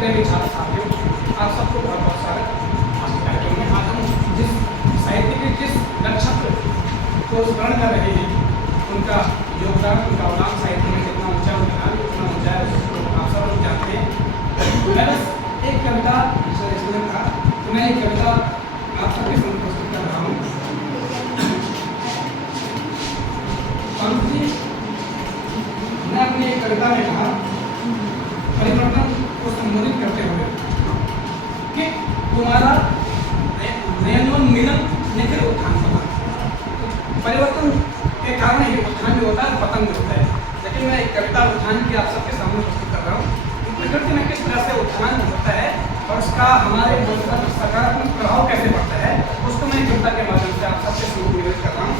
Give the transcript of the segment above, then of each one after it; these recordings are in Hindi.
जितने भी छात्र साथियों, आप सबको बहुत बहुत स्वागत आज के कार्यक्रम में। आज हम जिस साहित्य के जिस नक्षत्र को स्मरण कर रहे हैं, उनका योगदान, उनका अवदान साहित्य में कितना ऊंचा है उसको आप सब लोग जानते हैं। मैं बस एक कविता स्टूडेंट था, तो मैं एक कविता आप सबके सामने प्रस्तुत कर रहा हूँ। मैं अपनी एक कविता में कहा परिवर्तन को संबोधित करते हुए कि तुम्हारा नयनोन्मीलन निखिल उत्थान होता है। परिवर्तन के कारण ही उत्थान भी होता है, पतन भी होता है। लेकिन मैं एक कविता उत्थान की आप सबके सामने प्रस्तुत कर रहा हूँ। प्रकृति में किस तरह से उत्थान होता है और उसका हमारे जीवन पर सकारात्मक प्रभाव कैसे पड़ता है, उसको मैं कविता के माध्यम से आप सबके सामने निवेदन कर रहा हूँ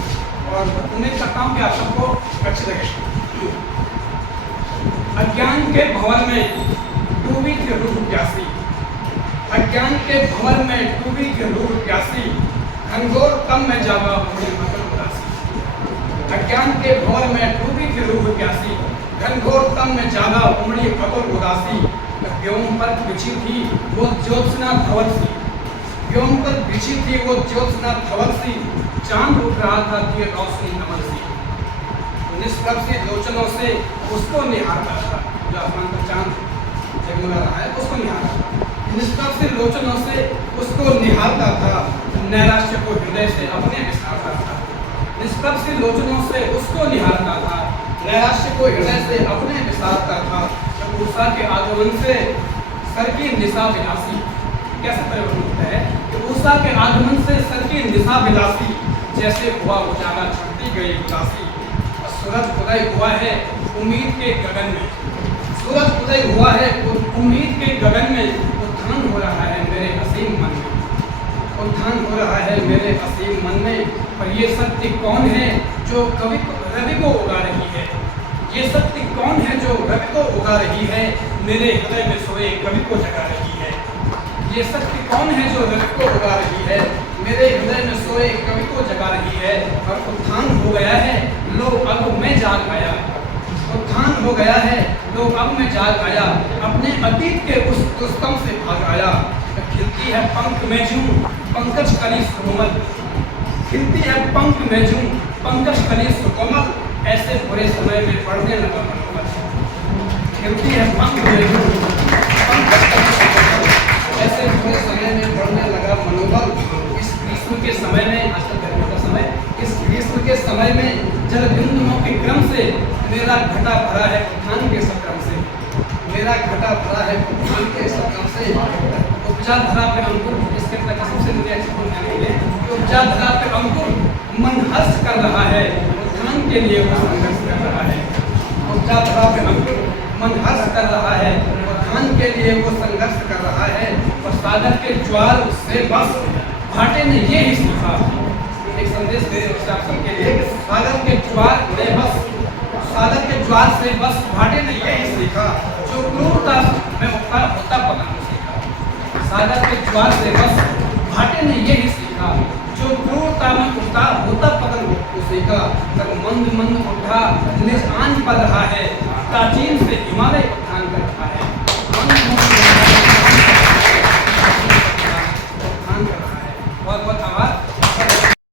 और उम्मीद करता हूँ कि आप सबको अच्छी लगे। अज्ञान के भंवर में डूबी थी रूह प्यासी, अज्ञान के भंवर में डूबी थी रूह प्यासी, घनघोर तम में जागा उमड़ी मगन उदासी। अज्ञान के भंवर में डूबी थी रूह प्यासी, घनघोर तम में जागा उमड़ी मगन उदासी। व्योम पर बिछी थी वो ज्योत्सना धवल सी, व्योम पर बिछी थी वो ज्योत्सना धवल सी, चांद उठ रहा था कि रोशनी कमल सी। निष्प्रभ सी लोचनों से उसको निहारता था, जो आसमान का चांद जगमगा रहा है उसको निहारता था। निष्प्रभ सी लोचनों से उसको निहारता था, नैराश्य को हृदय से अपने विसारता था। निष्प्रभ सी लोचनों से उसको निहारता था, नैराश्य को हृदय से अपने विसारता था। जब उषा के आगमन से सर की निशा विलासी, कैसे परिवर्तन होता है कि उषा के आगमन से सर की निशा विलासी, जैसे हुआ उजाला छटती गई उदासी। सूरज उदय हुआ है उम्मीद के गगन में, सूरज उदय हुआ है उम्मीद के गगन में, उत्थान हो रहा है मेरे असीम मन में, उत्थान हो रहा है मेरे असीम मन में। पर ये शक्ति कौन है जो कवि रवि को उगा रही है, ये शक्ति कौन है जो रवि को उगा रही है, मेरे हृदय में सोए कवि को जगा रही है। ये शक्ति कौन है जो रवि को उगा रही है, मेरे हृदय में सोए कवि को जगा रही है। और उत्थान हो गया है लो अब मैं जाग आया, उत्थान हो गया है लो अब मैं जाग आया, अपने अतीत के उस दुष्कर्म से भाग आया। खिलती है पंख में जूं पंकज कली सुकोमल, खिलती है पंख में जूं पंकज कली सुकोमल, ऐसे बुरे समय में पढ़ने लगा मनोबल। खिलती है पंख में जूं पंकज कली सुकोमल, ऐसे बुरे समय में पढ़ने लगा मनोबल। इस ग्रीष्म के समय में, आजकल गर्मियों का समय, इस ग्रीष्म के समय में जल बिंदुओं के क्रम से मेरा घटा भरा है उत्थान के सक्रम से, मेरा घटा भरा है उत्थान के सक्रम से। उपजा धरा पे अंकुर, इसके तक सबसे मुझे अच्छी बोलने के लिए, उपजा धरा पे अंकुर मन हर्ष कर रहा है, उत्थान के लिए वो संघर्ष कर रहा है। उपजा धरा पे अंकुर मन हर्ष कर रहा है, उत्थान के लिए वो संघर्ष कर रहा है। और सागर के ज्वार से बस भाटे ने ये ही सीखा, एक संदेश मेरे आप सबके लिए, सागर के ज्वार से बस, सागर के ज्वार से बस भाटे ने ये ही सीखा, जो क्रूरता में होता पतन को सीखा। सागर के ज्वार से बस भाटे ने ये ही सीखा, जो क्रूरता में होता पतन को सीखा। तब मंद मंद उठा निज आन पर रहा है, प्राचीन से हिमालय उत्थान कर रहा है। उत्थान कर रहा है। बहुत बहुत